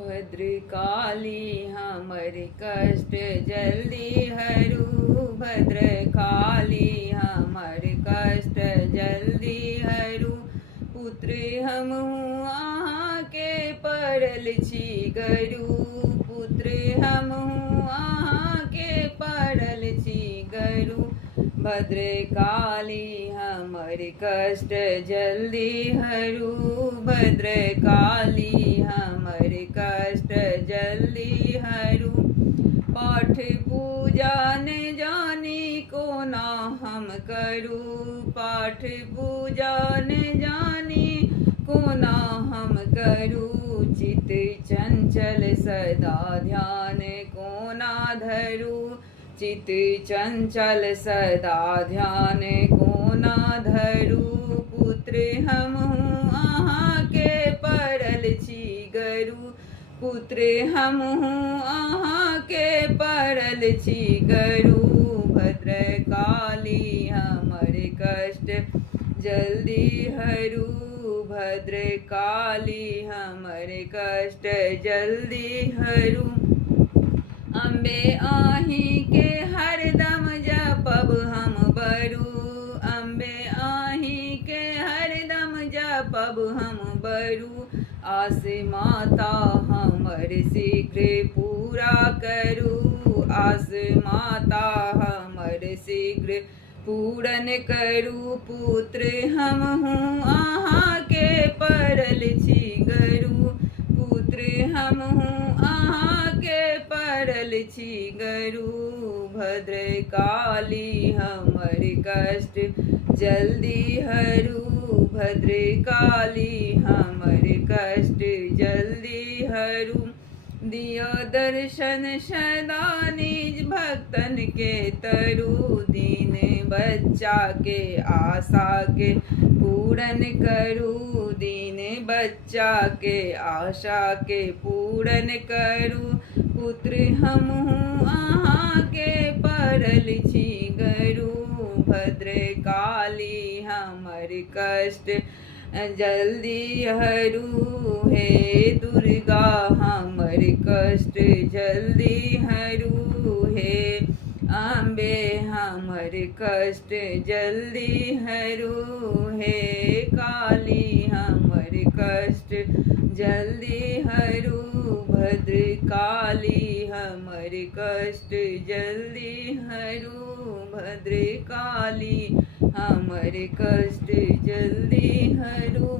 भद्रकाली हमर कष्ट जल्दी हरू। भद्रकाली हमर कष्ट जल्दी हरू। पुत्र हमहूँ अहाँके पड़ल छी गरू। पुत्र हमहूँ अहाँके पड़ल छी गरू। भद्रकाली हमर कष्ट जल्दी हरू। भद्रकाली हमर कष्ट जल्दी हरू। पाठ पूजा न जानी कोना हम करू। पाठ पूजा न जानी कोना हम करू। चित चंचल सदा ध्यान कोना धरू। चित चंचल सदा ध्यान कोना धरू। पुत्र हमहूँ अहाँके पड़ल छी गरू। पुत्र हमहूँ अहाँके पड़ल छी गरू। भद्रकाली हमर कष्ट जल्दी हरू। भद्रकाली हमर कष्ट जल्दी हरू। अम्बे आहीके हरदम जपब हम बरू। अम्बे आहीके हरदम जपब हम बरू। आस माता हमर शीघ्र पूरा करू। आस माता हमर शीघ्र पूरन करू। पुत्र हमहूँ अहाँके पड़ल छी गरू। पुत्र हमहूँ अहाँके पड़ल छी गरू। भद्रकाली हमर कष्ट जल्दी हरू। भद्रकाली हमर कष्ट जल्दी हरू। दियो दर्शन सदा निज भक्तन के तरु। दीन बच्चा के आशा के पूरन करू। दीन बच्चा के आशा के पूरन करू। पुत्र हमहूँ अहाँके पड़ल छी गरू। भद्रकाली हमर कष्ट जल्दी हरू। हे दुर्गा हमर कष्ट जल्दी हरू। हे अम्बे हमर कष्ट जल्दी हरू। हे काली हमर कष्ट जल्दी हरू। भद्रकाली हमर कष्ट जल्दी हरू। भद्रकाली हमर कष्ट जल्दी हरू।